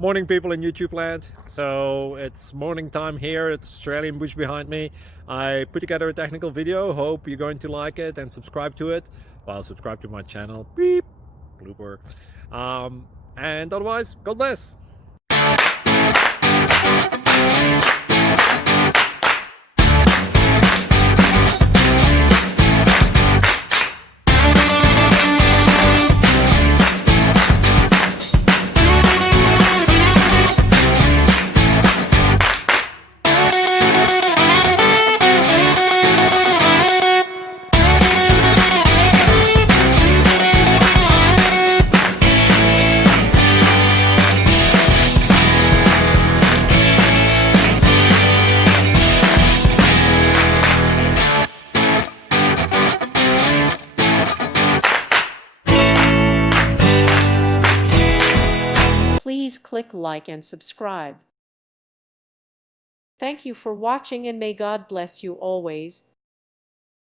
Morning, people in YouTube land. So it's morning time here. It's Australian bush behind me. I put together a technical video. Hope you're going to like it and subscribe to it. Well, subscribe to my channel. Beep, blooper. And otherwise, God bless. Please click like and subscribe. Thank you for watching and may God bless you always.